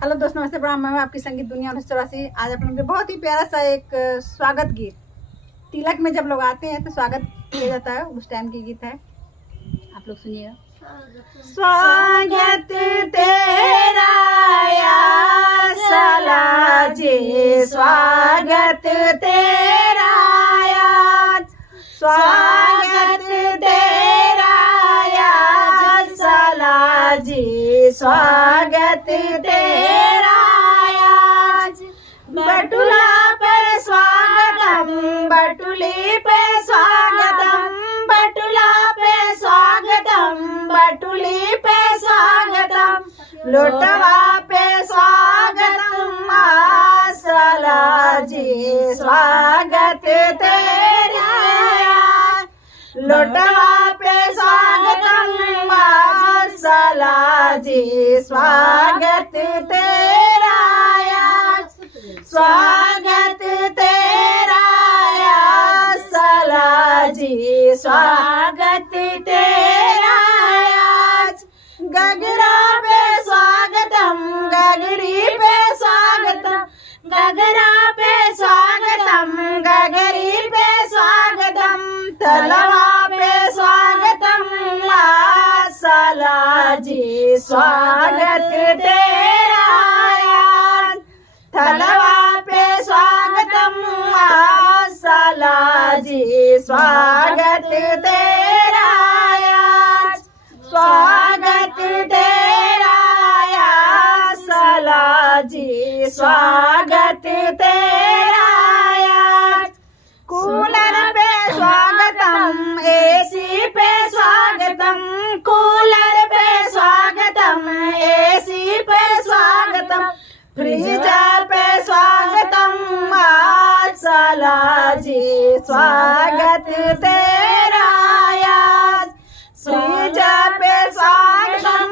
Hello दोस्त, नमस्ते, प्रणाम। मैं आपकी संगीत दुनिया 1984। आज आप लोगों के बहुत ही प्यारा सा एक स्वागत गीत, तिलक में जब लोग आते हैं तो स्वागत किया जाता है, उस टाइम की गीत है। आप लोग सुनिएगा। स्वागत तेरा या सलाजी, स्वागत तेरा या, स्वागत तेरा या सलाजी, स्वागत तेरा आज। बटुला पर स्वागतम, बटुली पे स्वागतम, बटुला पे स्वागतम, बटुली पे स्वागतम, लोटवा पे स्वागतम सलाजी, स्वागत तेरा आज। लोटवा पे स्वागतम सलाजी, स्वागत तेरा आज। स्वागत तेरा आज सलाजी, स्वागत तेरा आज। गगरा पे स्वागतम, गगरी पे स्वागतम, गगरा पे स्वागतम, गगरी पे स्वागतम, तलवा पे स्वागतम सलाजी, स्वागत तेरा आज। तलवा पे स्वागतम सलाजी, स्वागत तेरा आज। स्वागत तेरा आज सलाजी, स्वागत तेरा आज। कूलर पे स्वागतम, एसी पे स्वागतम, कूलर पे स्वागतम, एसी पे स्वागतम, फ्रिज पे स्वागतम सलाजी, स्वागत तेरा आज। फ्रिज पे स्वागतम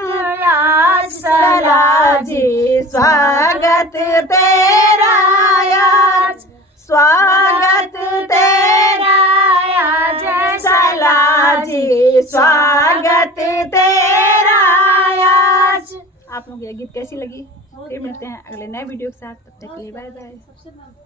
सलाजी, स्वागत तेरा आज। स्वागत तेरा आज सलाजी, स्वागत तेरा आज। आप लोग ये गीत कैसी लगी? फिर मिलते हैं अगले नए वीडियो के साथ। तब तक के लिए बाय बाय।